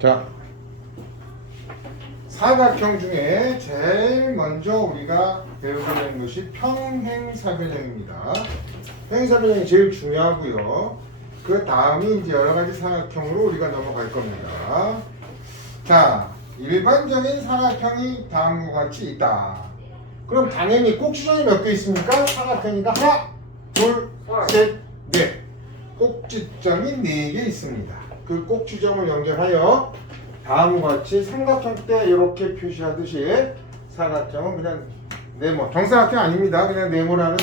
자, 사각형 중에 제일 먼저 우리가 배우게 되는 것이 평행사변형입니다. 평행사변형이 제일 중요하고요. 그 다음이 이제 여러 가지 사각형으로 우리가 넘어갈 겁니다. 자, 일반적인 사각형이 다음과 같이 있다. 그럼 당연히 꼭지점이 몇 개 있습니까? 사각형이가 하나, 둘, 셋, 넷. 꼭지점이 4개 있습니다. 그 꼭지점을 연결하여 다음과 같이 삼각형 때 이렇게 표시하듯이 사각형은 그냥 네모, 정사각형 아닙니다. 그냥 네모라는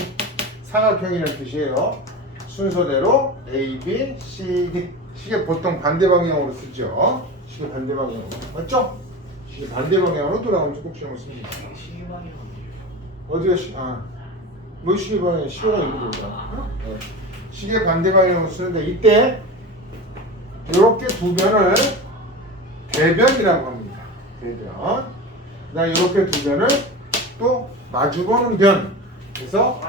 사각형이라는 뜻이에요. 순서대로 A, B, C, D. 시계 보통 반대 방향으로 쓰죠. 시계 반대 방향으로. 맞죠? 시계 반대 방향으로 돌아오면서 꼭지점을 씁니다. 시계 방향 어디가 뭐 시계 방향? 시계가 이거 돌잖아. 네. 시계 반대 방향으로 쓰는데 이때 이렇게 두 변을 대변이라고 합니다. 대변. 그다음 이렇게 두 변을 또 마주보는 변. 그래서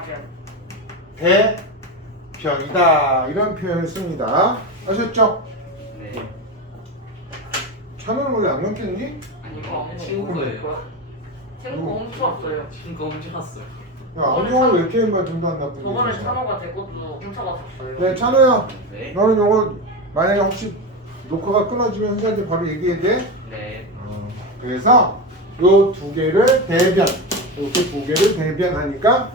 대변이다 이런 표현을 씁니다. 아셨죠? 네. 찬호는 원래 안 감겼니? 아니 친구예요. 친구 훔쳐왔어요. 친구 엄청 왔어요. 야, 안경을 왜 이렇게 막 눈도 안 나쁘니? 저번에 찬호가 제 것도 훔쳐갔었어요. 네, 찬호야. 네. 너는 요거 만약에 혹시 녹화가 끊어지면 선생님한테 바로 얘기해야 돼. 네. 그래서 요 두 개를 대변, 이렇게 두 개를 대변하니까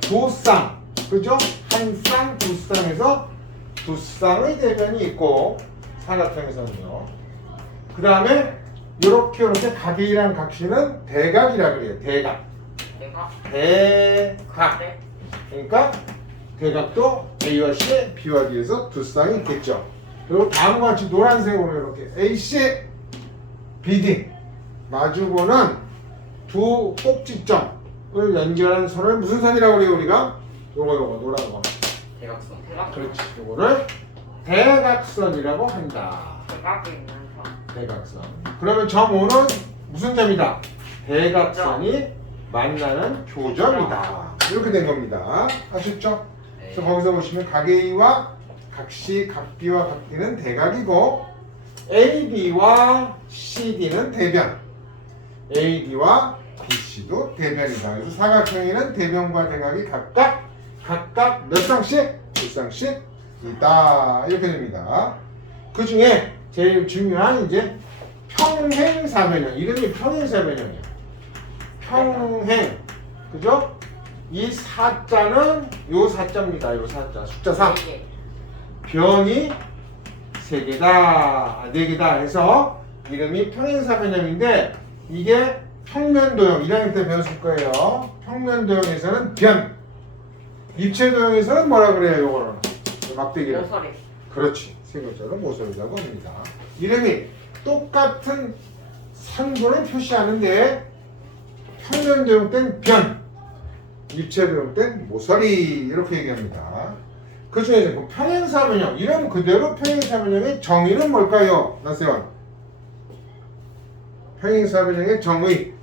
두 쌍, 그죠? 한 쌍, 두 쌍에서 두 쌍의 대변이 있고 사각형에서는요. 그 다음에 이렇게 각이랑 각시는 대각이라 그래요. 대각. 내가 대각. 네. 그러니까 대각도 A와 C, B와 D에서 두 쌍이 있겠죠. 그리고 다음과 같이 노란색으로 이렇게 AC, BD 마주보는 두 꼭지점을 연결하는 선을 무슨 선이라고 그래요 우리가? 요거 노란 거. 대각선. 그렇지. 요거를 대각선이라고 한다. 대각이 있는 선. 대각선. 그러면 점 O는 무슨 점이다? 대각선이 만나는 교점이다. 이렇게 된 겁니다. 아셨죠? 네. 그래서 거기서 보시면 각 A와 각 C, 각 B와 각 D는 대각이고 AB와 CD는 대변, AB와 BC도 대변이다. 그래서 사각형에는 대변과 대각이 각각 몇 쌍씩? 두 쌍씩 있다. 이렇게 됩니다. 그 중에 제일 중요한 이제 평행사변형. 이름이 평행사변형이에요. 평행, 그죠? 이 사자는 요 사자입니다. 요 사자, 숫자 3. 변이 3개다, 4개다 해서 이름이 평행사변형인데 이게 평면도형, 1학년 때 배웠을 거예요. 평면도형에서는 변, 입체도형에서는 뭐라 그래요? 요거는 막대기를. 모서리. 그렇지. 세 글자로 모서리라고 합니다. 이름이 똑같은 선분을 표시하는데 평면도형 땐 변, 입체도형 땐 모서리 이렇게 얘기합니다. 그 중에서 평행사변형, 이름 그대로 평행사변형의 정의는 뭘까요? 나세원. 평행사변형의 정의.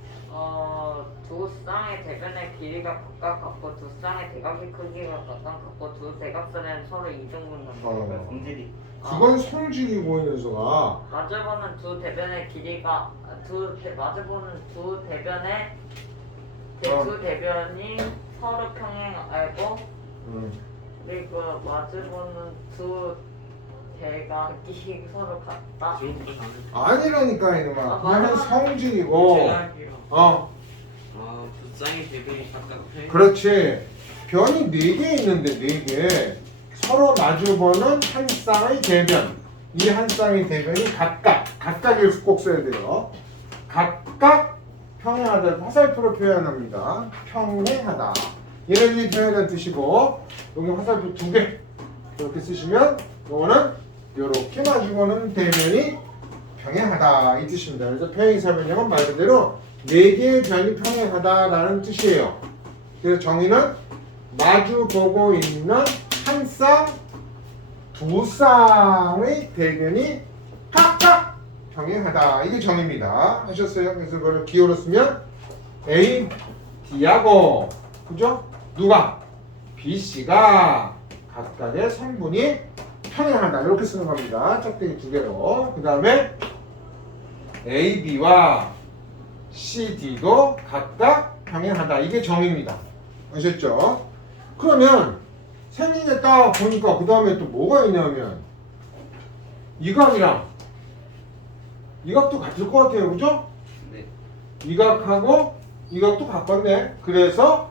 두 쌍의 대변의 길이가 각각 같고 두 쌍의 대각의 크기가 각각 같고 두 대각선은 서로 이중분담. 성질이. 그건 성질이고 이 녀석아. 마주보는 두 대변의 길이가 마주보는 두 대변의 두 대변이 서로 평행하고 그리고 마주보는 두 대각이 서로 같다. 지금부터 가는. 아니라니까 이놈아. 그거는 맞아. 성질이고. 제가 할게요. 두 쌍의 대변이 각각 편. 그렇지. 변이 4개 있는데 4개. 서로 마주보는 한 쌍의 대변. 이 한 쌍의 대변이 각각을 꼭 써야 돼요. 각각 평행하다. 화살표로 표현합니다. 평행하다. 얘네들이 표현한 뜻이고 여기 화살표 2개 이렇게 쓰시면 이거는 이렇게 마주보는 대변이 평행하다 이 뜻입니다. 그래서 평행사변형은 말 그대로 4개의 변이 평행하다라는 뜻이에요. 그래서 정의는 마주보고 있는 한 쌍, 두 쌍의 대변이 각각 평행하다. 이게 정의입니다. 하셨어요? 그래서 그걸 기호로 쓰면 A, D하고 그죠? 누가? B, C가 각각의 성분이 평행하다 이렇게 쓰는 겁니다. 짝대기 두 개로. 그 다음에 AB와 CD도 각각 평행하다. 이게 정의입니다. 아셨죠? 그러면 생긴 게 딱 보니까 그 다음에 또 뭐가 있냐면 이 각이랑 이 각도 같을 것 같아요. 그죠? 네. 이 각하고 이 각도 같겠네. 그래서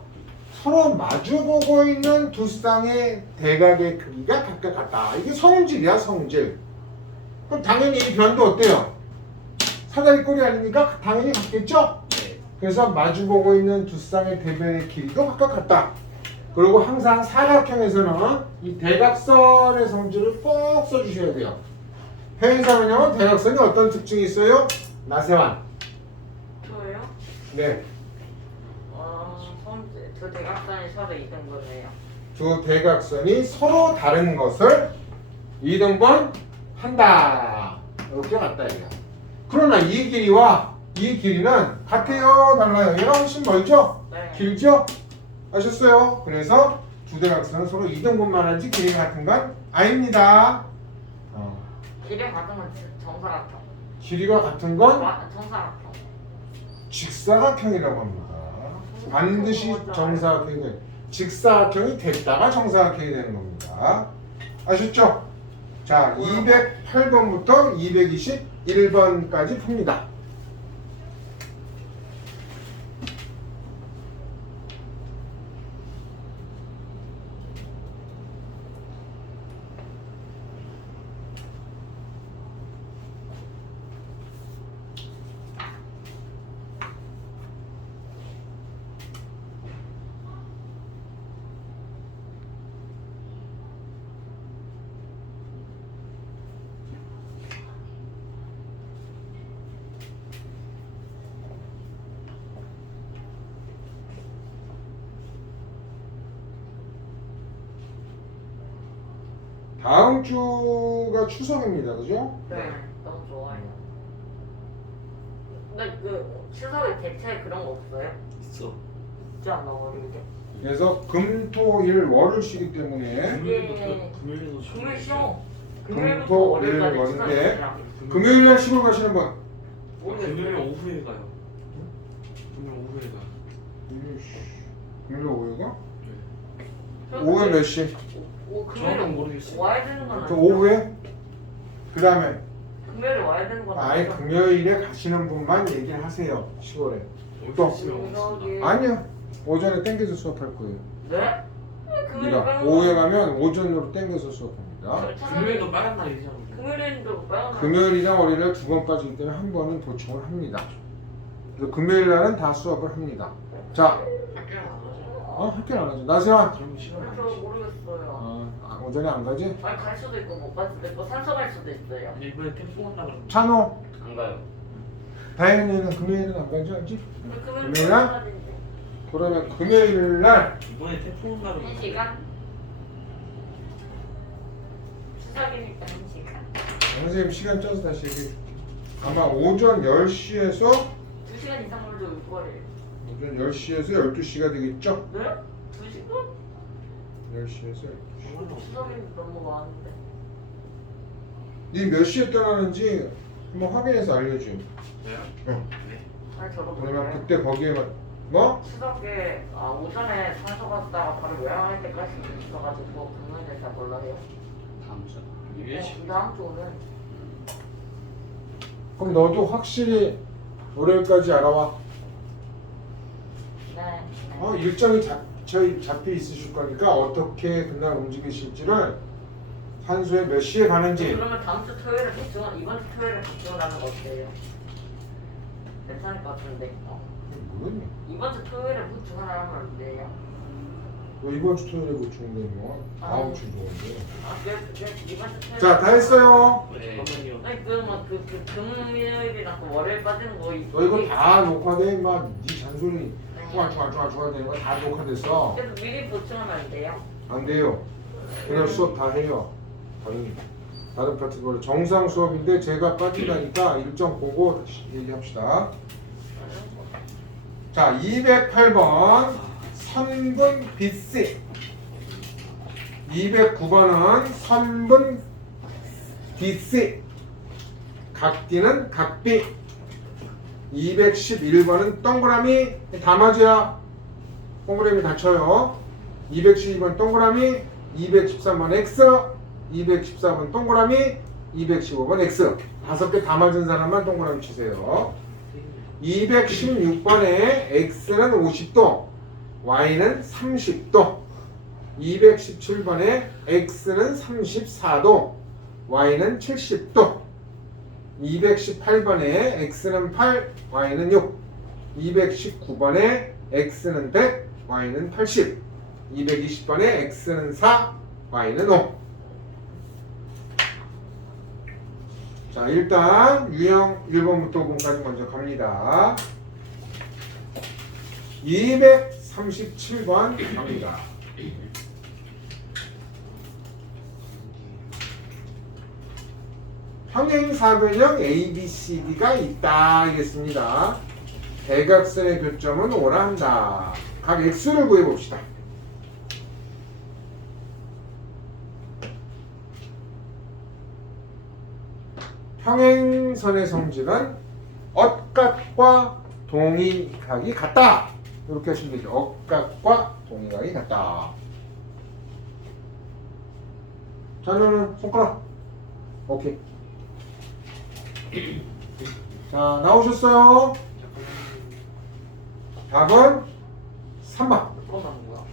서로 마주보고 있는 두 쌍의 대각의 크기가 각각 같다. 이게 성질이야, 성질. 그럼 당연히 이 변도 어때요? 사다리 꼴이 아니니까 당연히 같겠죠? 네. 그래서 마주보고 있는 두 쌍의 대변의 길이도 각각 같다. 그리고 항상 사각형에서는 이 대각선의 성질을 꼭 써주셔야 돼요. 평행사변형은 대각선이 어떤 특징이 있어요? 나세완. 저요? 네. 두 대각선이 서로 이등분해요. 두 대각선이 서로 다른 것을 이등분 한다. 이렇게 같다 이거야. 그러나 이 길이와 이 길이는 같아요, 달라요? 얘가 훨씬 멀죠? 네. 길죠? 아셨어요? 그래서 두 대각선은 서로 이등분만 하지 길이가 같은 건 아닙니다. 길이 같은 건 정사각형. 길이가 같은 건 정사각형. 직사각형이라고 합니다. 반드시 정사각형이 돼. 직사각형이 됐다가 정사각형이 되는 겁니다. 아셨죠? 자, 208번부터 221번까지 풉니다. 다음 주가 추석입니다. 그죠? 네. 너무 좋아요. 근데 그 추석에 대체 그런 거 없어요? 있어. 있지 않아 월요일에? 그래서 금, 토, 일, 월을 쉬기 때문에 금요일도 금요일 쉬어. 금, 금요일부터 토, 일, 월요일까지 월인데 추석이라. 금요일 날 시골 가시는 분? 금요일 오후에 가요. 금요일 오후에 가요. 금요일 오후가? 네. 오후에 몇 시? 정확히 금요일에 모르겠어요. 와야 되는 건 그 아니죠? 오후에? 그 다음에 금요일에 와야 되는 건 아예 아니죠? 금요일에 가시는 분만 얘기를 하세요. 시골에. 또? 여기- 아니요. 오전에 땡겨서 수업할 거예요. 네? 금요일에 그러니까 빨간 오후에 거- 가면 오전으로 땡겨서 수업합니다. 금요일도 빨간 날이잖아. 금요일에도 빨간 거- 금요일이랑 월요일에 두 번 빠지기 때문에 한 번은 보충을 합니다. 그래서 금요일 날은 다 수업을 합니다. 자, 학교는 안 하죠. 학교 안 하죠. 나세환. 그러면 시간 안 저 하지. 모르겠어요. 오전에 안 가지? 아니 갈 수도 있고 못 갈 수도 있고 산소 갈 수도 있어요. 근데 이번에 태풍 온다 그러면 찬호. 안 가요. 다현이는 금요일은 안 가지 않지? 금요일 금요일 날? 그러면 금요일 날 이번에 태풍 온다 그러면 1시간? 추석이니까 1시간. 선생님 시간 짜서 다시 얘기해 줄게. 아마 오전 10시에서 2시간 이상 걸려도 올 거예요. 오전 10시에서 12시가 되겠죠? 네? 2시간? 10시에서 12시. 추석인데 너무 많은데. 니 몇 시에 떠나는지 한번 확인해서 알려줘. 왜요? 응. 네. 아니 저도 그러면 몰라요. 그때 거기에만 뭐? 추석에 오전에 산소 갔다가 바로 여행할 때까지 있어가지고 금요일에 잘 몰라요. 다음 주. 이게 다음 주 오늘. 그럼 너도 확실히 월요일까지 알아와. 네. 일정이 잡혀 있으실 거니까 어떻게 그날 움직이실지를 산소에 몇 시에 가는지 그러면 다음 주 토요일에 보충 이번 주 토요일에 보충하는 거 어때요? 괜찮을 것 같은데. 뭐니? 이번 주 토요일에 보충하면 안 돼요? 왜 이번 주 토요일에 보충된 거? 다음 주 좋은데. 이번 주 토요일. 자, 다 했어요. 네. 잠깐만요. 아니 그뭐 그 금요일이랑 그 월요일 빠지는 거 너 이거 다 녹화돼, 막 네 잔소리 좋아 되는 거 다 녹화됐어. 그래서 미리 보충하면 안 돼요? 안 돼요. 그날 수업 다 해요. 당연히. 다른 파트별로 정상 수업인데 제가 빠진다니까 일정 보고 다시 얘기합시다. 자, 208번 3분 BC 209번은 3분 BC. 각D는 각B. 211번은 동그라미 담아줘야 동그라미 닫혀요. 212번 동그라미, 213번 X, 214번 동그라미, 215번 X. 5개 담아준 사람만 동그라미 치세요. 216번에 X는 50도, Y는 30도. 217번에 X는 34도, Y는 70도. 218번에 X는 8, Y는 6. 219번에 X는 100, Y는 80. 220번에 X는 4, Y는 5. 자, 일단 유형 1번부터 5번까지 먼저 갑니다. 237번 갑니다. 평행사변형 ABCD가 있다 하겠습니다. 대각선의 교점은 오라 한다. 각 X를 구해봅시다. 평행선의 성질은 엇각과 동의각이 같다. 이렇게 하시면 되죠. 엇각과 동의각이 같다. 자녀는 손가락. 오케이. 자, 나오셨어요? 답은 3번. 또 나온 거야?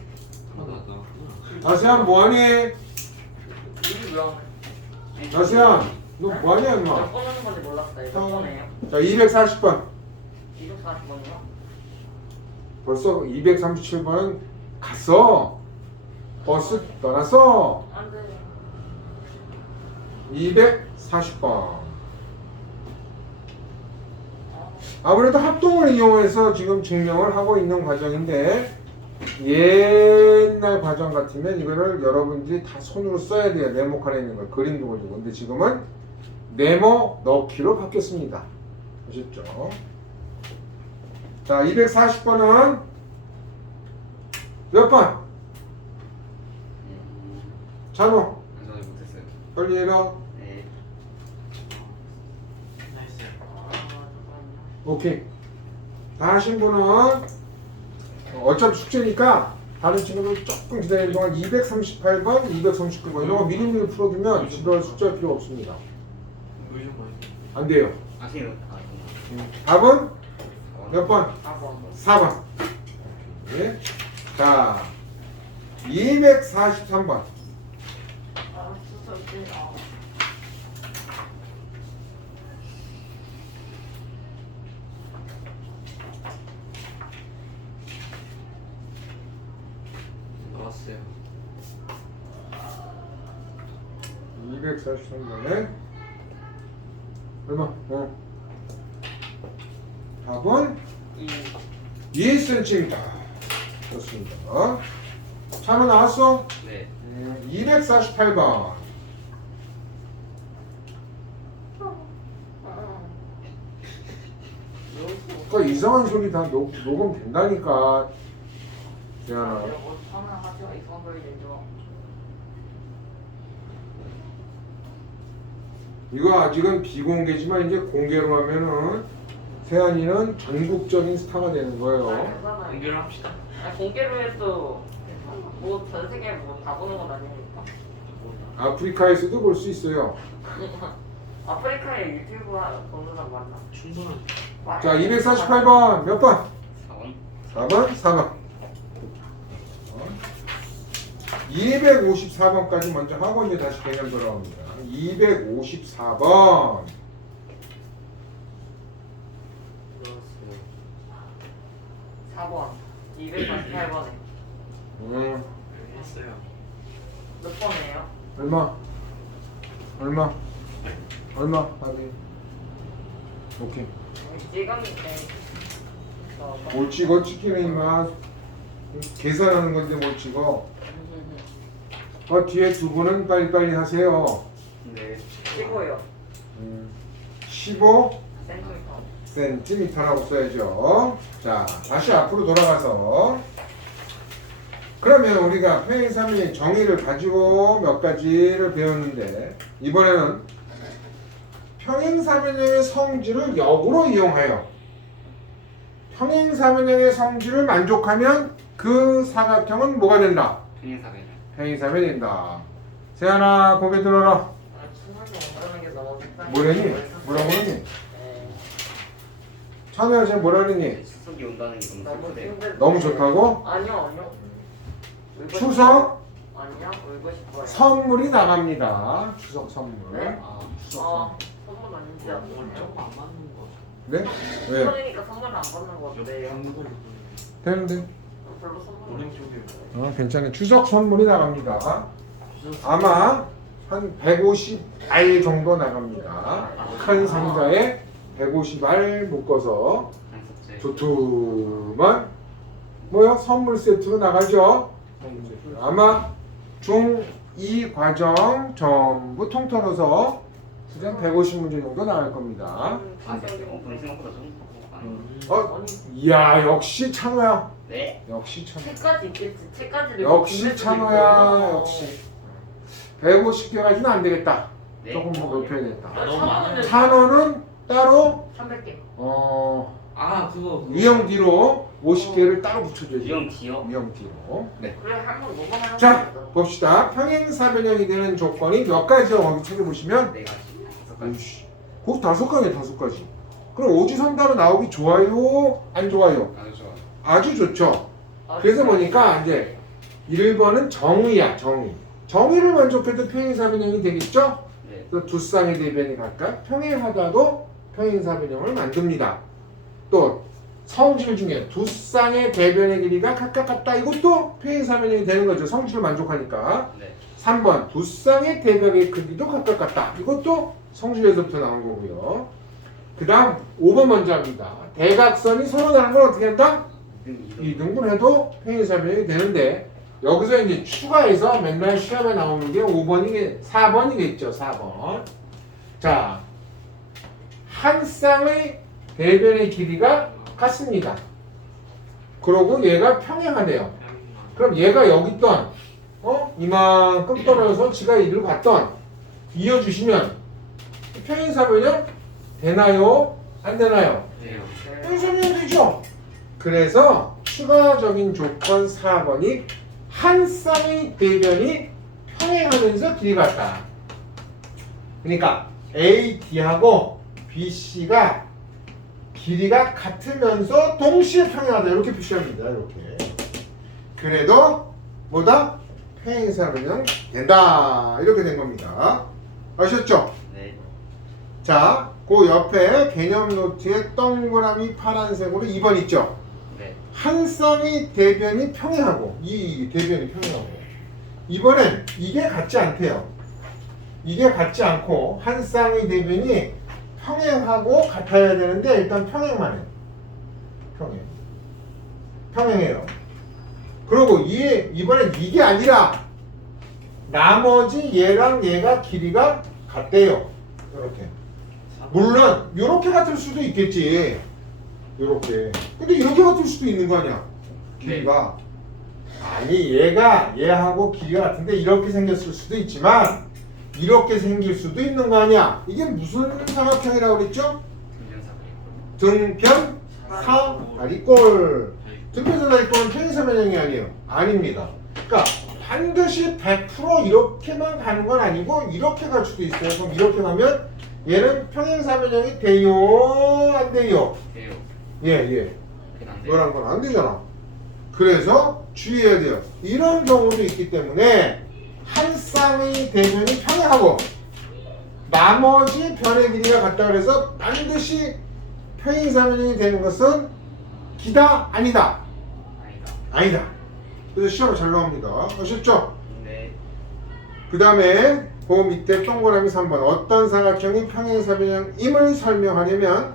나시안 뭐하니? 이게 왜 안 해? 나시안 너 뭐하냐 임마? 몇 번 하는 건지 몰랐어요. 몇 번이에요? 자, 240번. 240번이요? 벌써 237번은 갔어. 버스 떠났어. 안 돼. 240번. 아무래도 합동을 이용해서 지금 증명을 하고 있는 과정인데 옛날 과정 같으면 이거를 여러분들이 다 손으로 써야 돼요. 네모칸에 있는 걸 그림도 그리고. 근데 지금은 네모 넣기로 바뀌었습니다. 아셨죠? 자, 240번은 몇 번? 찬호 안전히 못했어요. 빨리 해라. 네. 나이스. 아, 잠깐만요. 오케이. 다 하신 분은 어차피 숙제니까 다른 친구들 조금 기다리는 동안 238번, 239번 이런 거 미리미리 풀어두면 집에 숙제할 필요 없습니다. 의좀 많이. 안 돼요. 아세요? 답은 몇 번? 4번. 4번. 예. 자, 243번. 아, 진짜 웃기네. 아. 나왔어요. 243번에 얼마? 답은 2cm. 그렇습니다. 차로 나왔어? 네. 248번. 그 이상한 소리 다 녹음 된다니까. 대현아. 뭐 하죠? 이상한 소리 내죠. 이거 아직은 비공개지만 이제 공개로 하면은 세안이는 전국적인 스타가 되는 거예요. 괜찮아요. 연결 합시다. 아니, 공개로 해도 뭐 전 세계 뭐 다 보는 건 아니니까. 아프리카에서도 볼 수 있어요. 아프리카에 유튜브 보는 사람 많나? 충분한. 자, 248번 몇 번? 4번. 4번? 4번. 254번까지 먼저 하고 이제 다시 개념 돌아옵니다. 254번. 들어왔어요. 4번. 248번에. 했어요. 몇 번이에요? 얼마? 얼마? 얼마? 하긴. 오케이. 지금 뭘 찍어? 찍기는 임마 계산하는 건데 뭘 찍어? 뒤에 두 분은 빨리빨리 하세요. 네. 15요. 15cm라고 써야죠. 자, 다시 앞으로 돌아가서 그러면 우리가 평행삼의 정의를 가지고 몇 가지를 배웠는데 이번에는 평행사변형의 성질을 역으로 이용하여 평행사변형의 성질을 만족하면 그 사각형은 뭐가 된다? 평행사변형. 평행사변이 된다. 세연아 고개 들어라. 아, 충분히 모르는 게 너무 속상해. 뭐라니? 뭐라고 하니? 네. 찬우야 쟤 뭐라 그러니? 추석이 온다는 게 너무 너무 슬프네요. 힘들. 너무 좋다고? 아니요. 울고 추석 싶어요. 아니요, 울고 싶어요. 선물이 나갑니다. 추석 선물. 네? 아, 추석 선물 아닌지 오늘 아니에요. 조금 안 맞는 거. 네? 왜? 선물이니까 선물 안 받는 거 어때요? 연극을 되는데? 별로 선물. 오른쪽에 괜찮아요. 추석 선물이 나갑니다. 아마 한 150알 정도 나갑니다. 큰 상자에 150알 묶어서 단석재. 두툼한 뭐요? 선물 세트로 나가죠. 아마 중2 과정 전부 통틀어서 한 150문제 정도 나갈 겁니다. 아, 오픈 생각보다 좀. 이야 역시 찬호야. 네. 역시 찬호. 책까지 있겠지. 책까지. 역시 찬호야. 역시 150개 가지고는 안 되겠다. 네. 조금 더 높여야겠다. 아, 너무 많아요. 찬호는 따로 300개. 아, 그거. 위형 뒤로 50개를 따로 붙여줘야지. 위험 D요? 위형 뒤로. 네. 그래 한번 뭐만 하면 자 봅시다. 평행사변형이 되는 조건이 몇 가지요? 거기 책에 보시면 네 가지. 다섯 가지. 오이씨, 곧 5가지 5가지. 그럼 오지선다로 나오기 좋아요? 안 좋아요? 아주 좋아. 아주 좋죠. 그래서 보니까 이제 1번은 정의야. 정의를 만족해도 평행사변형이 되겠죠? 네. 그래서 두 쌍의 대변이 각각 평행하다도 평행사변형을 만듭니다. 또 성질 중에 두 쌍의 대변의 길이가 각각 같다. 이것도 평행사변형이 되는 거죠. 성질을 만족하니까. 네. 3번 두 쌍의 대변의 크기도 각각 같다. 이것도 성질에서부터 나온 거고요. 그 다음 5번 먼저 합니다. 대각선이 서로 다른 걸 어떻게 한다? 이등분해도 평행사변형이 되는데 여기서 이제 추가해서 맨날 시험에 나오는 게 4번이겠죠. 4번. 자, 한 쌍의 대변의 길이가 같습니다. 그러고 얘가 평행하네요. 그럼 얘가 여기 있던 이만큼 떨어져서 지가 이리로 갔던 이어주시면 평행사변형 되나요? 안 되나요? 네요. 평행사변형 되죠? 그래서 추가적인 조건 4번이 한 쌍의 대변이 평행하면서 길이가 같다. 그러니까 AD하고 BC가 길이가 같으면서 동시에 평행하다. 이렇게 표시합니다. 이렇게. 그래도 뭐다? 평행사변형 된다. 이렇게 된 겁니다. 아셨죠? 네. 자, 그 옆에 개념 노트에 동그라미 파란색으로 2번 있죠? 네. 한 쌍의 대변이 평행하고 이 대변이 평행하고 이번엔 이게 같지 않대요. 이게 같지 않고 한 쌍의 대변이 평행하고 같아야 되는데 일단 평행만 해요. 평행해요. 그리고 이번엔 이게 아니라 나머지 얘랑 얘가 길이가 같대요. 이렇게. 물론 이렇게 같을 수도 있겠지. 이렇게. 근데 이렇게 같을 수도 있는 거 아니야? 길이가. 아니 얘가 얘하고 길이가 같은데 이렇게 생겼을 수도 있지만 이렇게 생길 수도 있는 거 아니야? 이게 무슨 삼각형이라고 그랬죠? 등변 사다리꼴. 등변 사다리꼴은 평행사변형이 아니에요. 아닙니다. 그러니까 반드시 100% 이렇게만 가는 건 아니고 이렇게 갈 수도 있어요. 그럼 이렇게 가면 얘는 평행사변형이 돼요? 안 돼요? 돼요. 예. 그건 안 돼요. 너란 건 안 되잖아. 그래서 주의해야 돼요. 이런 경우도 있기 때문에 한 쌍의 대변이 평행하고 나머지 변의 길이가 같다 그래서 반드시 평행사변형이 되는 것은 기다? 아니다? 아니다. 그래서 시험을 잘 나옵니다. 아셨죠? 네. 그 다음에 그 밑에 동그라미 3번 어떤 사각형이 평행사변형임을 설명하려면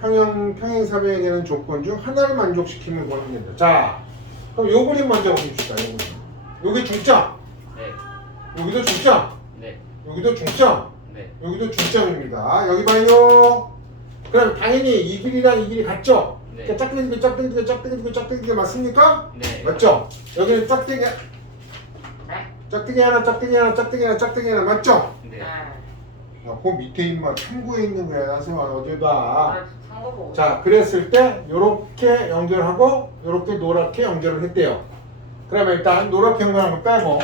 평행사변형이 되는 조건 중 하나를 만족시키면 보면 된다. 자, 그럼 요 그림 먼저 보십시다. 요 그림. 요게 중점. 네. 여기도 중점. 네. 여기도 중점. 네. 여기도 중점입니다. 여기 봐요. 그럼 당연히 이 길이랑 이 길이 같죠? 네. 그러니까 짝대기 맞습니까? 네. 맞죠? 여기는 짝대기 네? 하나 맞죠? 네. 야, 그 밑에 임마 참고에 있는 거야. 나세요 어디 봐. 아, 참고 보고. 자, 그랬을 때 요렇게 연결하고 요렇게 노랗게 연결을 했대요. 그러면 일단 노랗게 연결한 거 빼고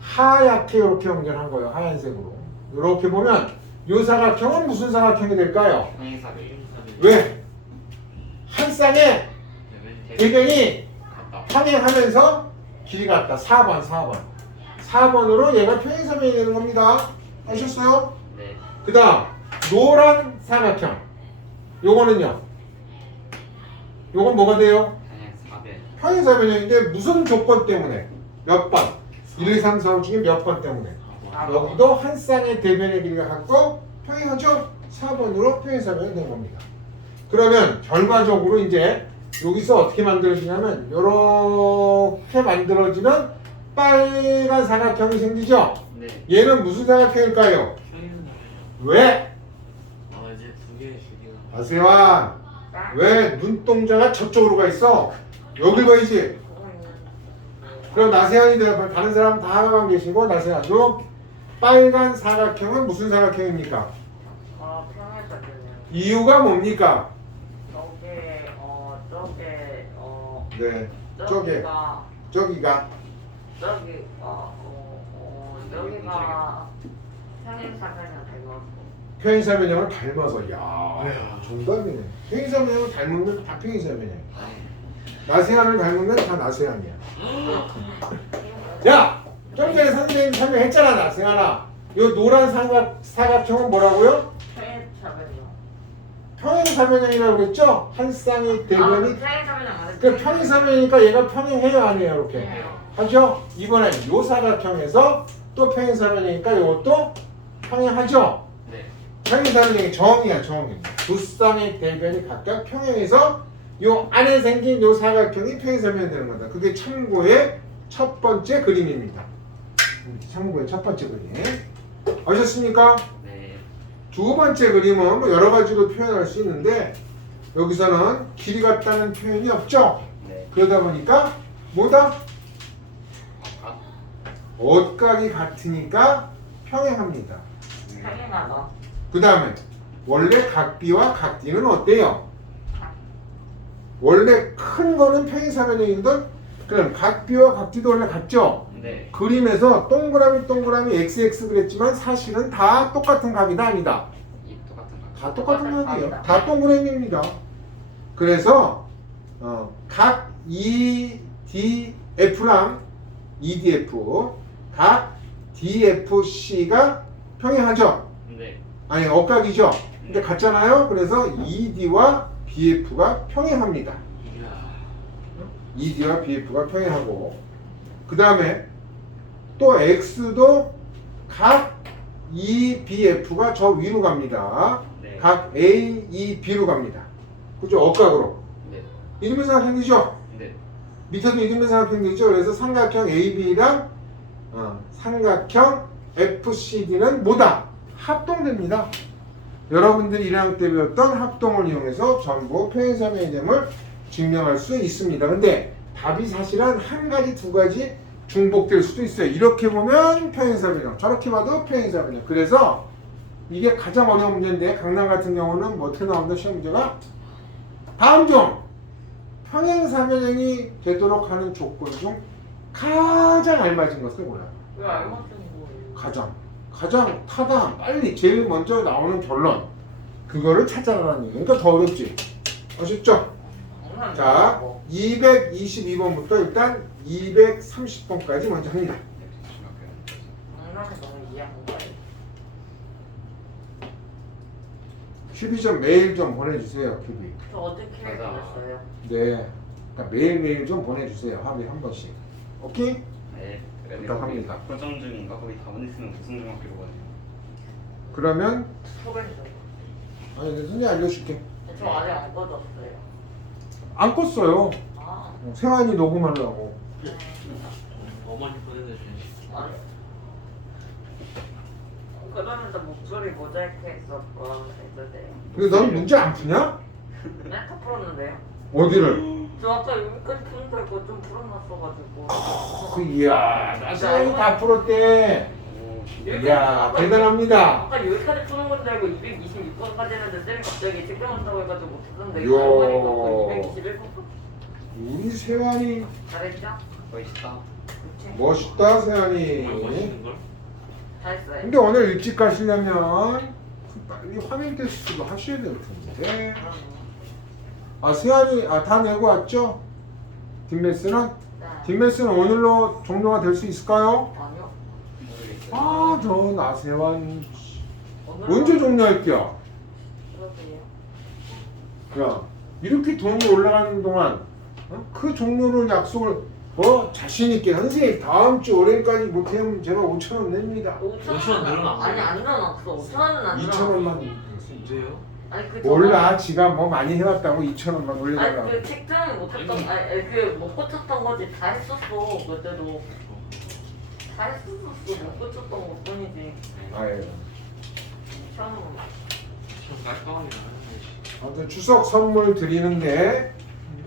하얗게 요렇게 연결한 거예요. 하얀색으로. 요렇게 보면 요 사각형은 무슨 사각형이 될까요? 평행사변. 왜? 한 쌍의 대변이 같다. 평행하면서 길이가 같다. 4번. 4번으로 얘가 평행사변이 되는 겁니다. 아셨어요? 네. 그 다음 노란 사각형 요거는요. 요건 뭐가 돼요? 평행사변. 평행사변형인데 무슨 조건 때문에? 몇 번? 1, 2, 3, 4, 5 중에 몇 번 때문에? 여기도 한 쌍의 대변의 길이가 같고 평행하죠? 4번으로 평행사변이 된 겁니다. 그러면 결과적으로 이제 여기서 어떻게 만들어지냐면 요렇게 만들어지면 빨간 사각형이 생기죠? 네. 얘는 무슨 사각형일까요? 평행사변. 왜? 아 이제 두 개의 길이가. 아세요? 왜 눈동자가 저쪽으로 가 있어? 여길 봐야지. 그럼 나세현이 다른 사람 다 하나만 계시고 나세현도 빨간 사각형은 무슨 사각형입니까? 평행사변이요. 이유가 뭡니까? 네, 저기가 저기가 여기가 평행사변을 닮았고. 평행사변형을 닮아서 야 정답이네. 평행사변형을 닮으면 다 평행사변형. 나세현을 닮으면 다 나세현이야. 야! 좀 전에 선생님 설명했잖아 나세현아. 요 노란 사각형은 뭐라고요? 평행사변이요. 평행사변형이라고 그랬죠? 한 쌍의 대변이 평행사변이 맞아요. 그 평행사변이니까 얘가 평행해요 안 해요 이렇게 해요. 하죠? 이번엔 요 사각형에서 또 평행사변이니까 이것도 평행하죠? 네. 평행사변형이 정이야 정이. 두 쌍의 대변이 각각 평행해서 요 안에 생긴 요 사각형이 평행사변이 되는 거다. 그게 참고의 첫 번째 그림입니다. 참고의 첫 번째 그림. 아셨습니까? 네. 두 번째 그림은 뭐 여러 가지로 표현할 수 있는데 여기서는 길이 같다는 표현이 없죠. 네. 그러다 보니까 뭐다? 아, 옷각이 같으니까 평행합니다. 평행하다. 그 다음에 원래 각비와 각디는 어때요? 원래 큰 거는 평행사변형이거든. 그럼 각비와 각디도 원래 같죠? 네. 그림에서 동그라미 XX 그랬지만 사실은 다 똑같은 각이다 아니다. 이 똑같은 거. 다 똑같은 똑같은 각이에요. 각이다. 다 동그라미입니다. 그래서 각 EDF랑 EDF, 각 DFC가 평행하죠? 네. 아니 억각이죠? 근데 같잖아요? 그래서 ED와 BF가 평행합니다. 이야. ED와 BF가 평행하고 그 다음에 또 X도 각 EBF가 저 위로 갑니다. 네. 각 AEB로 갑니다. 그죠? 억각으로. 네. 이름의 삼각형이죠? 네. 밑에도 이름의 삼각형이죠? 그래서 삼각형 AB랑 삼각형 FCD는 뭐다? 합동됩니다. 여러분들이 1학년 때 배웠던 합동을 이용해서 전부 평행사변의 됨을 증명할 수 있습니다. 근데 답이 사실은 한 가지, 두 가지 중복될 수도 있어요. 이렇게 보면 평행사변형, 저렇게 봐도 평행사변형. 그래서 이게 가장 어려운 문제인데 강남 같은 경우는 뭐 어떻게 나온다 시험 문제가? 다음 중 평행사변형이 되도록 하는 조건 중 가장 알맞은 것은 뭐야? 왜 알맞은 거예요? 가장 타당 빨리 제일 먼저 나오는 결론 그거를 찾아라는 얘기. 그러니까 더 어렵지. 아셨죠? 자 222번부터 일단 230번까지 먼저 합니다. 장난이 너무 이해한 거예요. 큐비 좀 메일 좀 보내주세요. 큐비. 저 어떻게 맞아. 그랬어요? 네. 그러니까 매일매일 좀 보내주세요. 하루에 한 번씩. 오케이? 네. 일단 합니다. 고정 중인가? 거기 답은 있으면 고정 중학교로 가네요. 그러면 소변이죠. 아니 내가 선생님 알려줄게. 저 아직 안 꺼졌어요. 안 껐어요. 아, 세환이 녹음하려고. 어머니 보내드려야지. 아니. 그러면서 목소리 모자이크 해서 뭐라고 해도 돼요? 근데 넌 문제 안 푸냐? 네? 다 풀었는데요? 어디를? 저 아까 여기까지 푸는다고 좀 풀어놨어가지고. 이야, 나 세환이 다 풀었대. 오, 이야 대단합니다. 아까 여기까지 푸는 건줄 알고 226번까지 했는데 쌤이 갑자기 책정한다고 해가지고 못했는데 이야. 이거 221번 우리 세환이 잘했죠? 멋있다. 그치? 멋있다 세환이. 멋있는 걸? 잘했어요. 근데 오늘 일찍 가시려면 빨리 화면 테스트도 하셔야 될 텐데. 아 세환이 다 내고 왔죠? 뒷매스는? 네. 뒷매스는 오늘로 종료가 될 수 있을까요? 아니요. 모르겠어요. 아, 저 나세환 오늘은 언제 종료할게요? 그러게요. 야, 이렇게 돈이 올라가는 동안 그 종료를 약속을 자신 있게 선생님 다음 주 월요일까지 못하면 제가 5,000원 냅니다. 5,000원 늘어났어요? 아니 안 늘어났어. 5,000원은 안 2,000원만. 진짜요? 아니 그 몰라, 지가 뭐 많이 해왔다고 2,000원만 아니 올려달라고. 그 책정을 못했던 아니 그못 고쳤던 거지 다 했었어 그때도 다 했었어 못 고쳤던 것 뿐이지. 아예. 2,000원. 좀 깔끔하게 아무튼 추석 선물 드리는데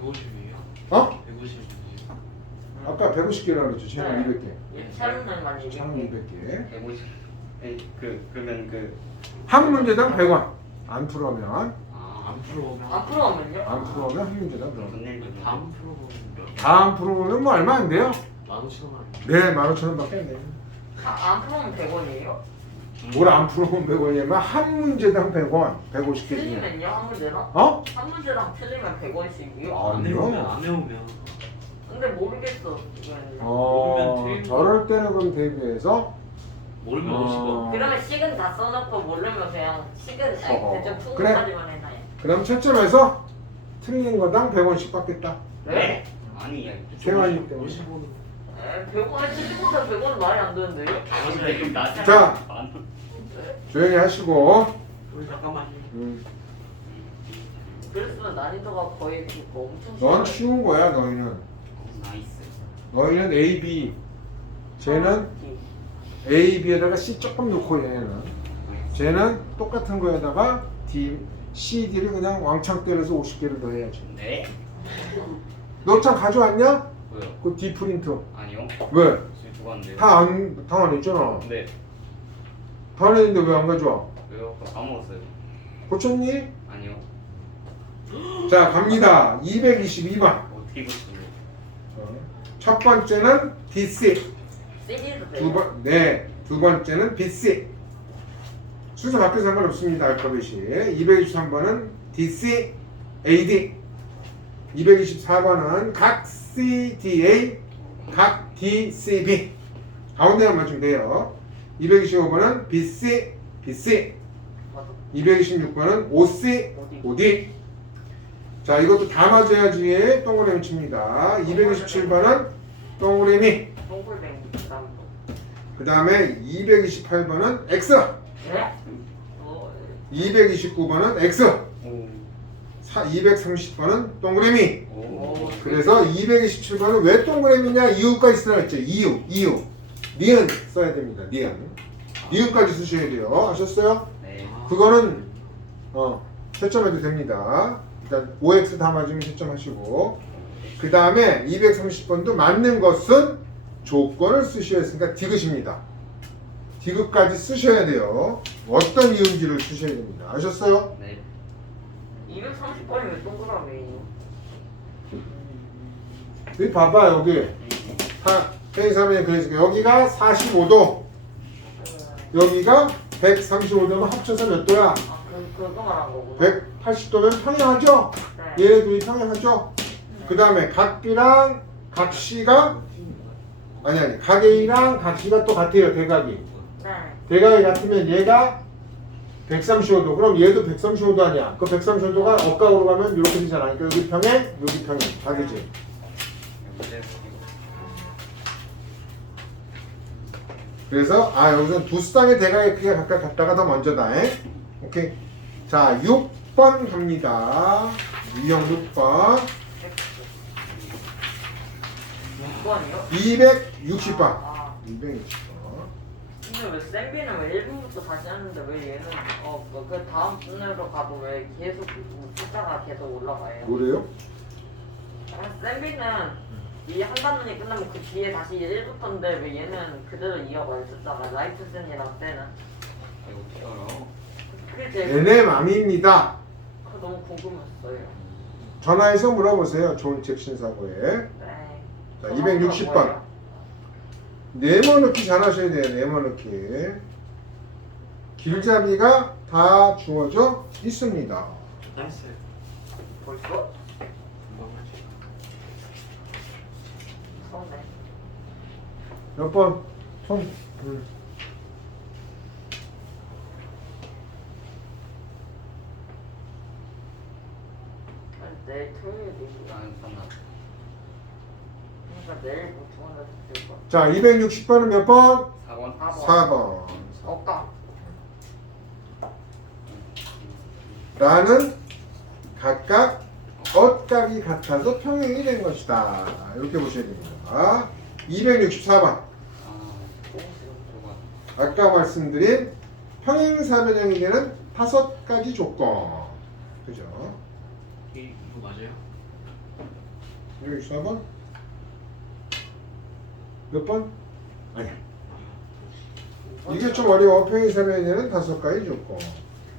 150이에요? 어? 150이에요. 아까 150개라고 그랬죠. 쟤는 네. 200개. 2,000원만 얘기해. 1,200개. 150. 그러면 한 문제당 100원. 안 풀어면 안 풀어오면 앞으로 하면요? 안 풀어면 한 문제당 100원. 돈 내기. 다음 풀어보면 몇? 다음 풀어보면 뭐 얼마 안 돼요? 15,000원. 네, 15,000원밖에 안 돼요. 안 풀으면 100원이에요? 뭘 안 풀어보면 100원이냐면 한 문제당 100원. 150개 중에. 틀리면요? 한 문제당? 어? 한 문제당 틀리면 100원씩이요? 아, 안 외우면 안 외우면 근데 모르겠어 이거는. 어, 모르면 저럴 때는 그럼 대비해서 모르면 어. 50원. 그러면 식은 다 써놓고 모르면 그냥 식은 대충 푸는 그래. 것까지만 해놔요. 그럼 채점해서 틀린 거당 100원씩 받겠다. 네? 아니 야. 세환이 때문에. 50원. 100원에 70보다 100원은 말이 안 되는데요? 근데 그럼 나 자. 만 원. 조용히 하시고. 우리 잠깐만요. 그랬으면 난이도가 거의 그거 엄청 넌 심해요. 쉬운 거야, 너희는. 나이스. 너희는 A, B. 쟤는 A, B에다가 C 조금 넣고 얘는. 쟤는 똑같은 거에다가 D, C, D를 그냥 왕창 때려서 50개를 더해야지. 네. 너 참 가져왔냐? 뭐요? 그 D 프린트. 아니요. 왜? 지금 두고 왔는데. 다안 했잖아. 네. 다 안 했는데 왜 안 가져와? 왜요? 그거 까먹었어요. 고쳤니? 아니요. 자, 갑니다. 222번. 어떻게 고치죠? 첫 번째는 BC. 시리즈 두 번째는 BC. 순서 바뀌어서 상관없습니다. 알파벳이. 223번은 DC, AD. 224번은 각 CDA, 각 DCB. 가운데만 맞추면 돼요. 225번은 BC, BC. 226번은 OC, OD. 자, 이것도 다 맞아야지 동그라미 칩니다. 227번은 동그라미. 동글뱅이 그다음 거. 그 다음에 228번은 X. 네? 229번은 X. 오. 230번은 동그라미. 오. 그래서 227번은 왜 동그라미냐 이유까지 쓰라 했죠. 이유. 니은 써야 됩니다. 니은까지 쓰셔야 돼요. 아셨어요? 네. 그거는 채점해도 됩니다. 일단 OX 다 맞으면 채점하시고 그 다음에 230번도 맞는 것은 조건을 쓰셔야 했으니까 디귿입니다. 디귿까지 쓰셔야 돼요. 어떤 이유인지를 쓰셔야 됩니다. 아셨어요? 네. 230번이 왜 동그라미? 여기 봐봐 여기 회의사면에 그래서 여기가 45도 여기가 135도면 합쳐서 몇 도야? 그거 말한 거구나. 180도면 평행하죠? 네. 얘네 둘이 평행하죠? 그 다음에 각 B랑 각 C가 아니 각 A랑 각 C가 또 같아요. 대각이 네. 대각이 같으면 얘가 135도 그럼 얘도 135도 아니야. 그 135도가 억각으로 가면 이렇게 되잖아. 그러니까 여기 평행 여기 평행 다 되지. 그래서 여기서 두 쌍의 대각의 크기가 각각 같다가 더 먼저다. 오케이. 자 6번 갑니다. 유형 6번 6번이요? 260번 260번 근데 왜 쌤비는 왜 1분부터 다시 하는데 왜 얘는 그 다음 순으로 가도 왜 계속 숫자가 계속 올라가요? 뭐래요? 쌤비는 이 한 단원이 끝나면 그 뒤에 다시 1부터인데 왜 얘는 그대로 이어가 있었잖아. 라이트슨이랑 때는. 이거 어떻게 알아? 그게 제일 얘네 맘입니다. 너무 궁금했어요. 전화해서 물어보세요. 좋은 책 신사고에. 네. 자, 260번. 네모 넣기 잘 하셔야 돼요. 네모 넣기. 길잡이가 다 주어져 있습니다. 나이스. 벌써? 금방 하지. 서운해. 몇 번? 손. 내일 토요일이. 나는 산다. 그러니까 내일 뭐 좋아하는 들 거. 자, 260번은 몇 번? 4번. 4번. 없다. 라는 각각 엇각이 같아서 평행이 된 것이다. 이렇게 보셔야 됩니다. 264번. 아, 너무 싫어. 저거. 아까 말씀드린 평행사변형이 되는 5가지 조건. 그죠? 이거 맞아요? 264번? 몇 번? 아니야. 이게 좀 어려워. 평행사변형이 되는 5가지 조건.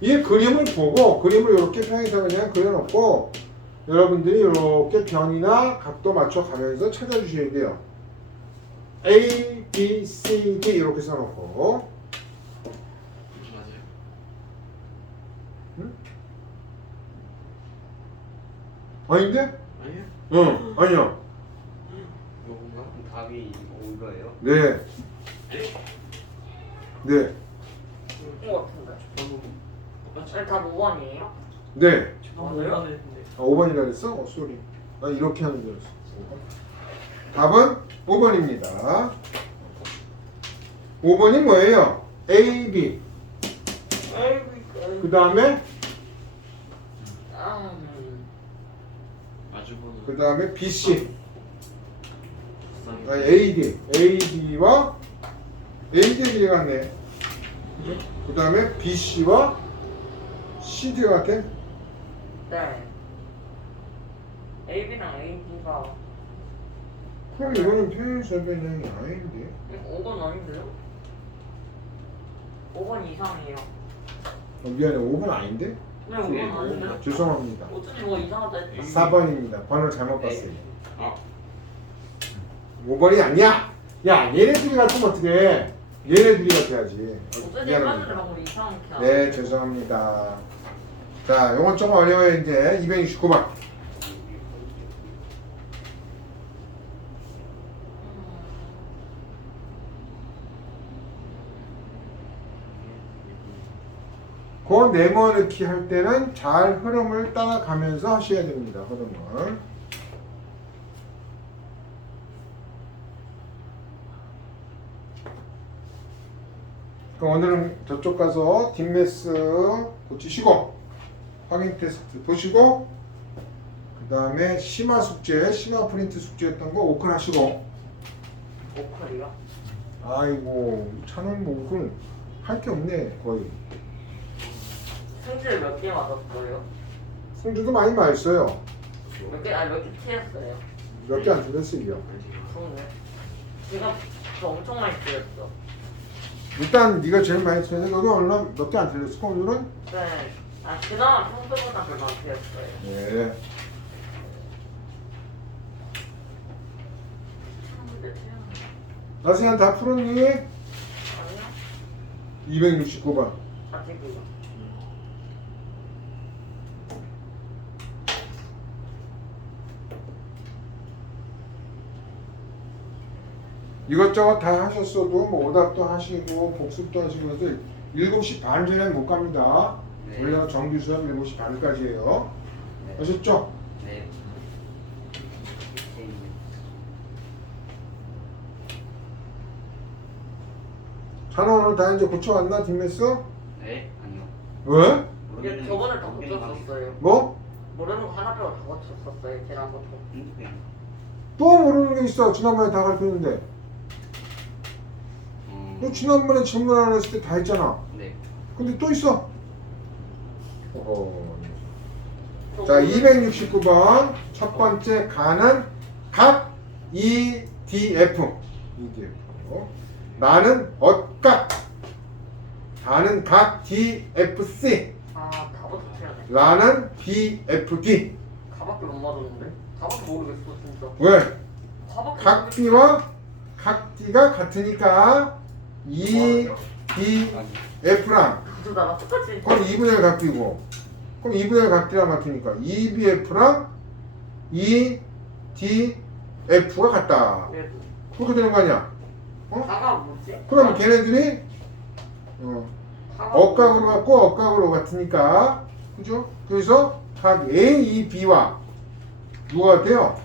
이 그림을 보고 그림을 이렇게 평행사변형 그려놓고 여러분들이 이렇게 변이나 각도 맞춰가면서 찾아주셔야 돼요. A, B, C, D 이렇게 써놓고 이거 맞아요? 응? 아닌데? 아니에요? 응, 아니요. 이건가? 답이 이거예요? 네. 네. 이거 같은데. 방금 똑같이. 아니 다 5번이에요? 네. 방금 맞아요? 5번 했는데. 아, 5번이라 그랬어? 쏘리. 나 이렇게 하는 줄 알았어. 답은 5번입니다. 5번이 뭐예요? A, B. 그 다음에 마주보는. 그 다음에 B, C. 부산이. 아, A, D. A, D와 A, D 같네. 그 다음에 B, C와 C, D 같아? 네. AB랑 AD가 그럼 이거는 평행사변형이 아닌데. 5번 아닌데요? 5번 이상이에요. 미안해, 5번 아닌데? 네, 5번 아닌데? 죄송합니다. 어쩐지 뭐 이상하다 했어. 4번입니다. 번호 잘못 봤어요. 아, 5번이 아니야! 야, 얘네들이 같으면 어떻게 해? 얘네들이 같아야지. 어쩐지 미안합니다. 빠지를 하고 이상하게 네, 죄송합니다. 자, 요건 조금 어려워요, 이제. 269번. 그 네모 넣기 할 때는 잘 흐름을 따라가면서 하셔야 됩니다. 흐름을. 그럼 오늘은 저쪽 가서 뒷매스 고치시고 확인 테스트 보시고 그 다음에 심화 숙제, 심화 프린트 숙제였던 거 오클 하시고. 오컬이요? 아이고 차는 뭐 오클 할 게 없네 거의. 승질 몇 개 맞았어요? 승주도 많이 맞았어요. 몇 개? 아니 몇 개 피했어요? 몇 개 안 틀렸어요. 그러네. 제가 저 엄청 많이 피했어. 일단 네가 제일 많이 틀렸는데 너도 얼마 몇 개 안 틀렸어? 오늘은? 네. 아 그나마 평소보다 별로 안 피했어요. 네. 근데 피하는 나승현 다 풀었니? 아니요? 269번. 아직이요. 이것저것 다 하셨어도 뭐 오답도 하시고 복습도 하시고 해서 7시 반 전에 못 갑니다. 네. 원래 정규 수업 7시 반까지예요. 네. 아셨죠? 네. 찬호 오늘 다 이제 고쳐왔나 뒷매스? 네? 아니요. 왜? 얘 저번에 다 고쳤었어요. 뭐? 모르는 거 하나 빼고 다 고쳤었어요. 지난번에. 그냥. 또 모르는 게 있어. 지난번에 다 가르쳤는데. 너 지난번에 질문 안 했을 때 다 했잖아. 네. 근데 또 있어. 어허. 자, 269번 첫 번째 가는 각 EDF. 나는 엇각. 다는 각 DFC. 다부터 쳐야 돼. 라는 BFD. 다밖에 못 맞았는데? 다밖에 모르겠어 진짜. 왜? 다밖에 각 B와 각 D가 같으니까 EDF랑 그죠 나랑 똑같이. 그럼 2분의 1 각 B고 그럼 2분의 1 각 D랑 같으니까 EBF랑 EDF가 같다. 왜? 그렇게 되는 거 아니야? 다가 뭐지? 그럼 걔네들이 다가 억각으로 같고 억각으로 같으니까 그죠? 그래서 각 A, E, B와 누가 같아요?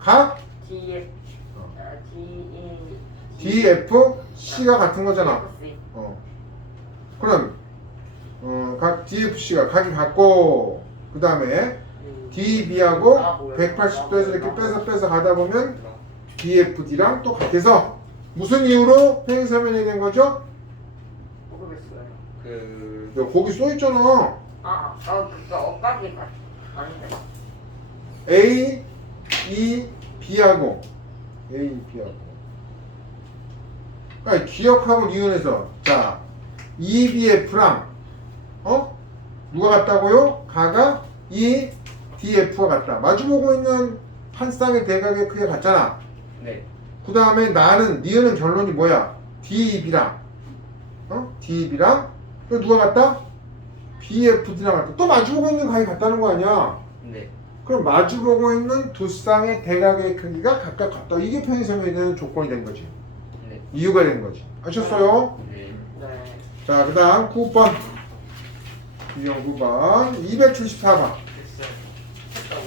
각 D DF, C가 같은 거잖아. DFC. 그럼 각 DFC가 각이 같고 그 다음에 DB하고 180도에서 이렇게 빼서 가다 보면 DFD랑 또 같아서 무슨 이유로 평행사변이 된 거죠? 모르겠어요. 야, 거기 써있잖아. 그니까 엇각이 아닌데. A, E, B하고 A, B하고 그러니까 기억하고 이윤해서 자 EBF랑 누가 같다고요? 가가 E, DF가 같다. 마주보고 있는 한 쌍의 대각의 크기가 같잖아. 네. 그 다음에 나는 니은은 결론이 뭐야? DEB랑 DEB랑 또 누가 같다? BFD랑 같다. 또 마주보고 있는 각이 같다는 거 아니야? 네. 그럼 마주보고 있는 두 쌍의 대각의 크기가 각각 같다. 이게 평행선에 대한 조건이 된 거지. 네. 이유가 된 거지. 아셨어요? 네. 네. 자, 그 다음 9번. 유형 9번. 274번. 됐어요. 했다고?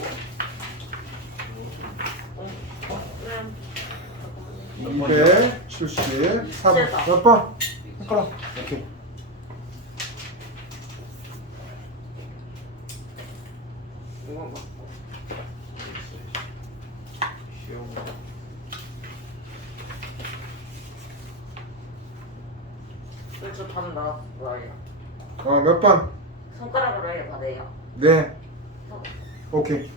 네. 274번. 몇 번? 헷갈려. 오케이. 이거 뭐? 쉬운 거. 저 답은 나왔어요. 몇 번? 손가락으로 해 받아요. 네. 오케이.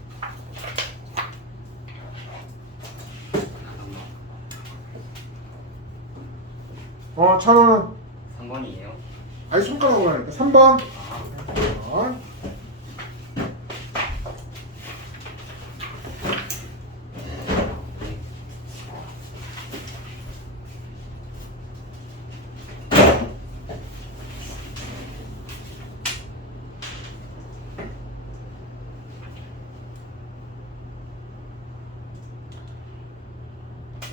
천원은? 3번이에요. 아니, 손가락으로 하니까. 3번. 아.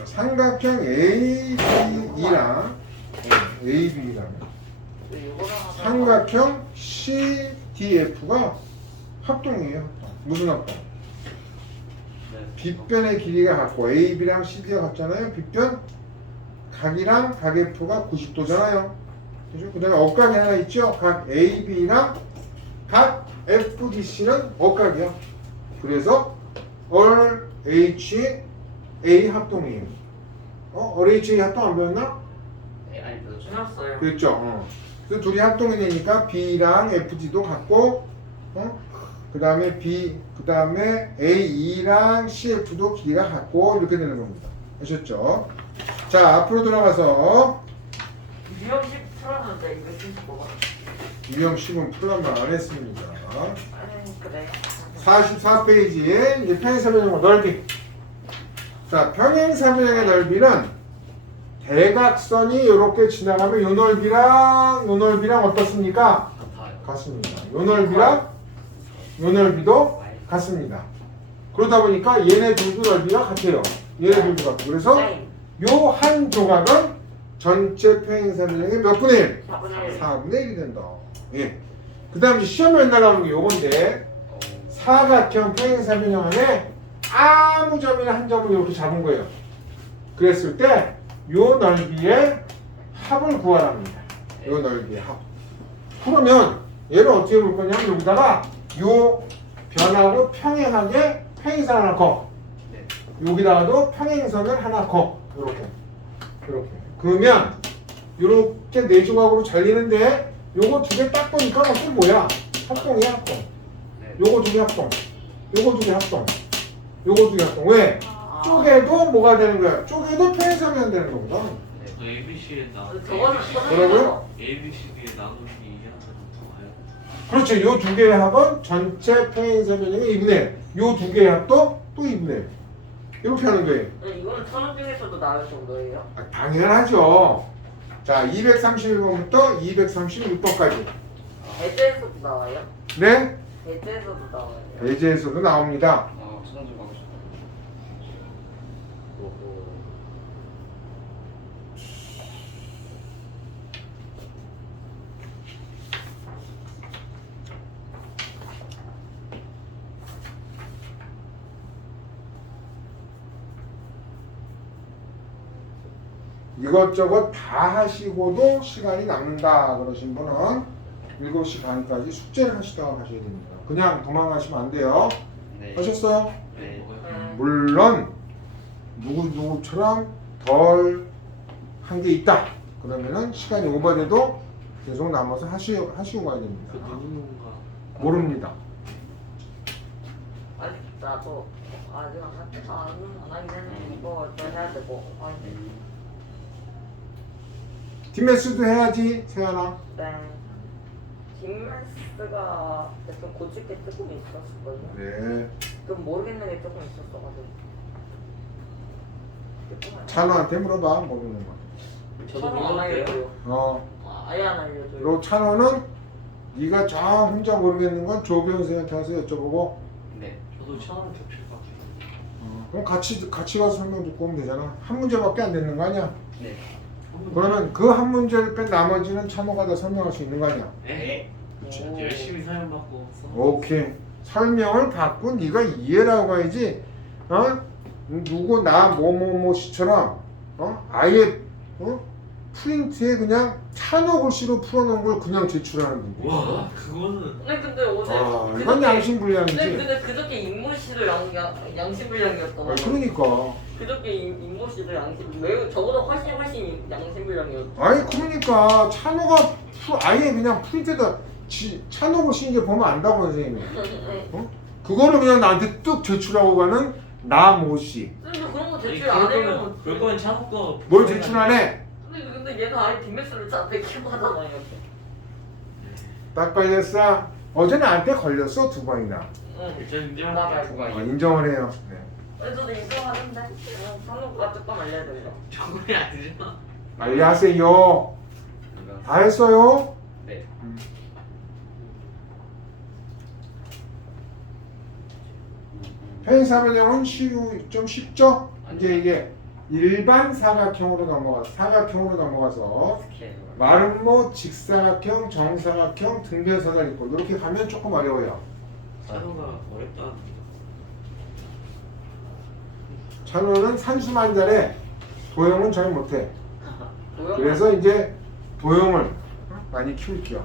삼각형 AB랑 AB랑 삼각형 CDF가 합동이에요. 합동. 무슨 합동? 네. 빗변의 길이가 같고 AB랑 CD가 같잖아요. 빗변 각이랑 각 F가 90도잖아요. 그죠? 그 다음에 억각이 하나 있죠. 각 AB랑 각 FDC는 억각이야. 그래서 all HA 합동이에요. all HA 합동 안 배웠나? 네, 아니 그렇죠. 지났어요. 그랬죠. 그래서 둘이 합동이 되니까 B랑 FG도 같고, 그 다음에 그 다음에 AE랑 CF도 길이가 같고 이렇게 되는 겁니다. 아셨죠? 자, 앞으로 돌아가서 유형식 풀었는데 이거 진짜 뭐가? 유형 10은 풀란말 안 했습니다. 그래. 44페이지에 이제 평행사변형의 넓이. 자, 평행사변형의 넓이는 대각선이 이렇게 지나가면 요 넓이랑 어떻습니까? 같아요. 같습니다. 요 넓이랑 요 넓이도 같습니다. 그러다 보니까 얘네 둘도 넓이가 같아요. 얘네 둘도 같고. 그래서 네. 요 한 조각은 전체 평행사변형의 몇 분의 1? 4분의 4분의 1이 된다. 예. 그 다음 시험에 맨날 나오는 게 요건데 사각형 평행사변형 안에 아무 점이나 한 점을 이렇게 잡은 거예요. 그랬을 때 요 넓이의 합을 구하랍니다. 요 넓이의 합. 그러면 얘를 어떻게 볼 거냐면 여기다가 요 변하고 평행하게 평행선 하나 커. 네. 여기다가도 평행선을 하나 커. 이렇게. 그러면 이렇게 네 조각으로 잘리는데 요거 두 개 딱 보니까 어떻게 뭐야? 합동이야, 합동. 네. 요거 두 개 합동. 요거 두 개 합동. 요거 두 개 합동. 왜? 쪼개도 뭐가 되는 거야? 쪼개도 평행사변 되는 거거든. ABC에 나 저거는 뭐라고요? ABC에 나누기 이하면 더 와요. 그렇죠. 요 두 개의 합은 전체 평행사변형의 2분의 1. 요 두 개의 합도 또 2분의 1. 이렇게 하는 거예요. 이거는 1000원 중에서도 나올 정도예요? 아, 당연하죠. 자, 231번부터 236번까지. 배제에서도 나와요? 네? 배제에서도 나와요? 예제에서도 나옵니다. 수능 좀 하고 싶다. 이것저것 다 하시고도 시간이 남는다 그러신 분은 7시 반까지 숙제를 하시다가 가셔야 됩니다. 그냥 도망가시면 안 돼요. 네. 하셨어요? 네. 물론 누구처럼 덜 한 게 있다. 그러면은 시간이 오버돼도 계속 남아서 하시고 가야 됩니다. 그 누군가 모릅니다. 아니 나도 아직 안 하긴 했는데 이거 더 해야 되고 아니 뒷매스도 해야지, 세연아. 네 뒷매스가 좀 고칠 게 조금 있었거든요. 네. 좀 모르겠는 게 조금 있었어가지고 찬호한테 물어봐, 모르는 거. 저도 안 몰랐대요. 알려줘요. 아예 안 알려줘요. 그리고 찬호는 네가 저 혼자 모르겠는 건 조규현 선생님한테 가서 여쭤보고 네. 저도 처음 겹칠 것 같아요. 그럼 같이 가서 설명 듣고 오면 되잖아. 한 문제밖에 안 되는 거 아니야? 네. 그러면 그 한 문제를 뺀 나머지는 찬호가 다 설명할 수 있는 거 아니야? 네. 오. 열심히 사연 받고 써. 오케이. 설명을 받고 네가 이해를 하고 가야지. 누구 나 뭐뭐뭐 씨처럼 아예 프린트에 그냥 찬호 글씨로 풀어놓은 걸 그냥 제출하는 분들. 와 그거는 근데 어제 이건 양심불량이지. 근데 그저께 인물씨도 양심불량이었잖아. 그러니까. 그저께 인물씨도 매우 저보다 훨씬 양심불량이었어. 아니 그러니까 찬호가 아예 그냥 프린트에다 찬호 글씨 이제 보면 안다고 선생님이. 그거를 그냥 나한테 뚝 제출하고 가는 나모씨. 근데 그런 거 제출 안 해요. 그럴 거면 차놓고 뭘 제출 안 해? 근데 얘는 아예 뒷매스를 저한테 키고 하잖아요. 딱 걸렸어. 어제 나한테 걸렸어 2번이나. 응. 일단 인정. 나 말고. 구간이. 인정을 해요. 네. 저도 인정하는데 선우가 조금 알려줘요. 저거이 아니죠? 빨리 하세요. 다 했어요? 네. 평행사변형은 좀 쉽죠? 이제 이게 일반 사각형으로 넘어가서 스케일. 마름모, 직사각형, 정사각형, 등변사각 있고 이렇게 가면 조금 어려워요. 차도가 어렵다. 찬호는 산수만 잘해. 도형은 잘 못해. 도형. 그래서 이제 도형을 많이 키울게요.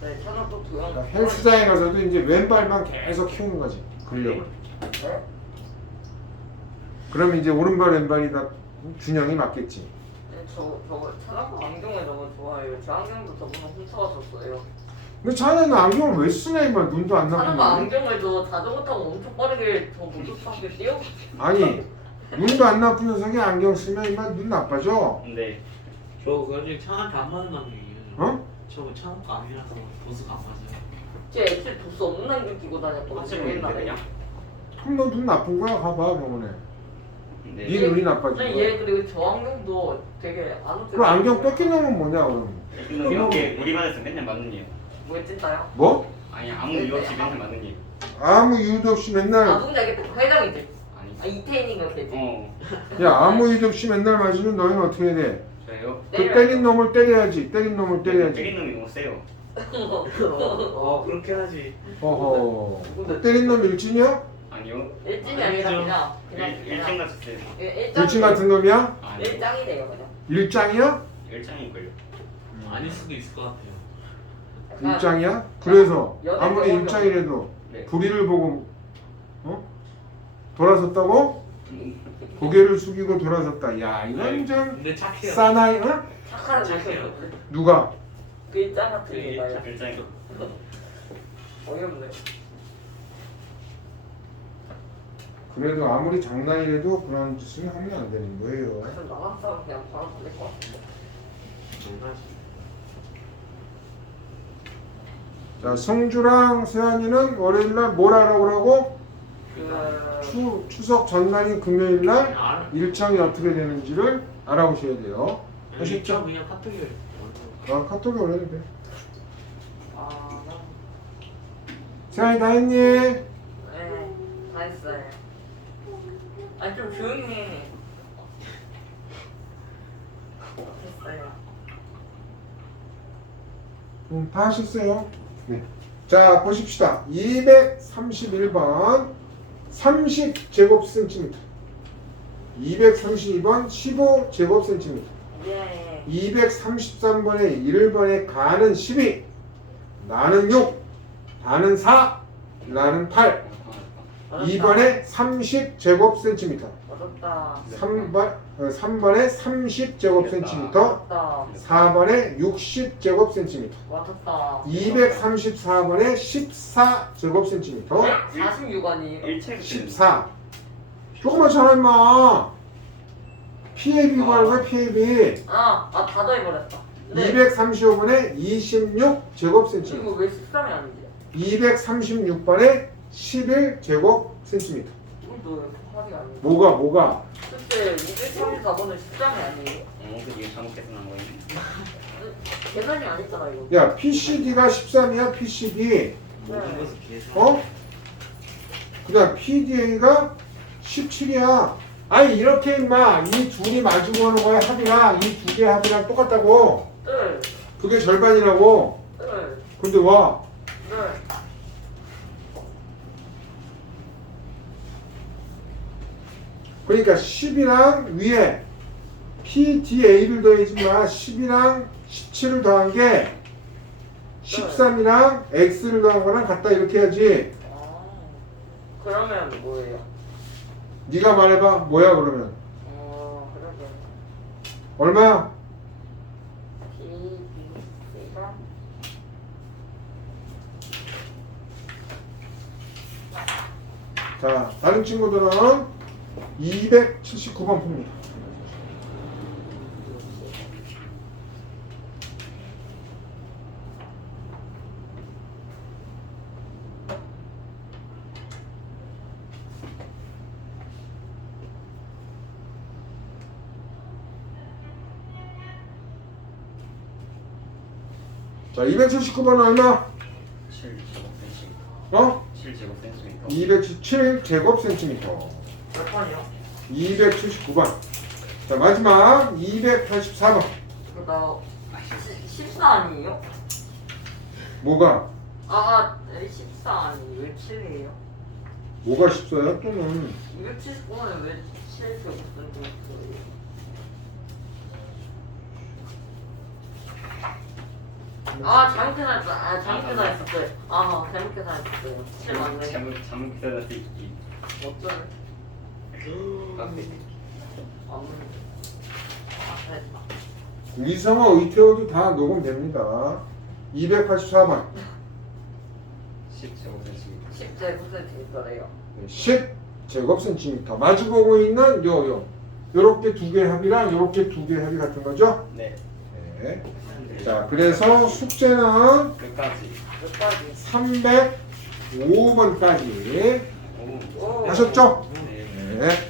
네, 찬호 또 도형. 그러니까 헬스장에 가서도 이제 왼발만 계속 키우는 거지. 근력을. 네? 그러면 이제 오른발 왼발이 다 균형이 맞겠지. 네, 저 찬호가 안경을 너무 좋아해요. 저 안경도 저번에 훔쳐왔었어요. 근데 찬호는 안경을 왜 쓰냐 이말 눈도 안 찬호가 나쁜데. 안경을 저 자전거 타고 엄청 빠르게 저 모터타게 뛰어. 아니 눈도 안 나쁜 녀석이 안경 쓰면 이말 눈 나빠져. 네. 저 그게 차한테 안 맞는 안경이에요. 어? 저거 차가 아니라서 보수가 안 맞아요. 제 애초에 도수 없는 안경 끼고 다녔거든요. 확실히 옛날에. 그냥. 그럼 너 눈 나쁜 거야? 가봐 병원에. 네. 네 눈이 나빠진 아니, 거야. 얘 그리고 저 안경도 되게 안 웃겨. 그럼 안경 뺏긴 놈은 뭐냐 그럼? 이렇게 우리 반에서 맨날 맞는 일. 뭐에 찐따요? 뭐? 아니 아무 이유 없이 맨날 맞는 일. 아무 이유도 없이 아 맨날 누군지 알겠다. 회장이지. 아니. 아 이태인인가 걔지. 어. 야 아무 이유도 없이 맨날 맞으면 너희는 어떻게 해야 돼? 저요. 그 때린 놈을 때려야지. 때린 놈을 때려야지. 때린 놈이 너무 세요. 그렇게 하지. 어허. 그 때린 놈 일진이야? 아니요. 일진이 아니라 그냥 일정 같았어요. 일진 같은 놈이야? 아니. 일장이래요 그냥. 일장이야? 일장일걸요. 아닐 수도 있을 것 같아요. 약간 일장이야? 그래서 연애 아무리 경험이 일장이라도 네. 불의를 보고 돌아섰다고? 고개를 숙이고 돌아섰다. 야 이건 좀 근데 착해요. 사나이 착한 착해요. 녀석이거든. 누가? 그 일장 같은 그 거예요. 일장. 어이없네. 그래도 아무리 장난이라도 그런 짓은 하면 안 되는 거예요. 그럼 나갔다가 그냥 바로 돌릴 것 같은데. 장난치. 자, 성주랑 세안이는 월요일날 뭘 알아보라고? 추석 전날인 금요일날 일정이 어떻게 되는지를 알아보셔야 돼요. 아시죠? 그냥 카톡에. 카톡에 올려도 돼. 아, 세안이 다 했니? 네, 다 했어요. 아니 좀 조용히 해. 했어요. 다 하셨어요? 네. 자, 보십시다. 231번 30제곱센티미터 232번 15제곱센티미터 예. 233번에 1번에 가는 12 나는 6 나는 4 나는 8 2번에 30제곱센티미터 어렵다. 3번에 30제곱센티미터 어렵다. 4번에 60제곱센티미터 맞았다. 234번에 14제곱센티미터 46 아니에요? 1책 14 조금만 잘해 임마 PAB 구하는 거야 PAB 다 더해버렸다. 235번에 26제곱센티미터 이거 왜 13이 아니지? 236번에 11제곱센티미터 이것도 왜 8이 아니지? 뭐가 글쎄 234번은 13이 아니에요? 이게 잘못 계산한 거예요. 계산이 아니잖아 이거. 야 PCD가 13이야 PCD 모든 것을 계산. 어? 그 다음 PDA가 17이야 아니 이렇게 임마 이 둘이 마주고 하는 거야 합이랑 이 두 개 합이랑 똑같다고 네. 그게 절반이라고 네. 근데 와 네. 그러니까 10이랑 위에 PDA를 더해지 마 10이랑 17을 더한 게 13이랑 X를 더한 거랑 같다 이렇게 해야지 그러면 뭐예요? 네가 말해봐 뭐야 그러면 그러게. 얼마야? B, B, C가 자 다른 친구들은 279번 풉니다 자 279번은 얼마? 7제곱센티미터. 어? 7제곱센티미터. 217제곱센티미터 몇 번이요? 279번 자 마지막 284번 나 14 아니에요? 뭐가? 14 아니에요? 왜 7이에요? 뭐가 14야 또는 279번에 왜 7제곱 센티미터예요? 잘못 계산했어. 잘못 계산했었어요. 잘못 계산했었어요. 7 맞네. 잘못 계산할 수 있기. 어쩌네. 깜빡이. 됐다. 이성어 의태어도 다 녹음됩니다 284번 10제곱센티미터. 10제곱 센티미터래요. 10제곱센티미터 마주보고 있는 요렇게 두 개 합이랑 요렇게 두 개 합이 같은 거죠? 네. 네. 자 그래서 숙제는 끝까지. 몇 가지? 305번까지 오. 하셨죠? 네. 네.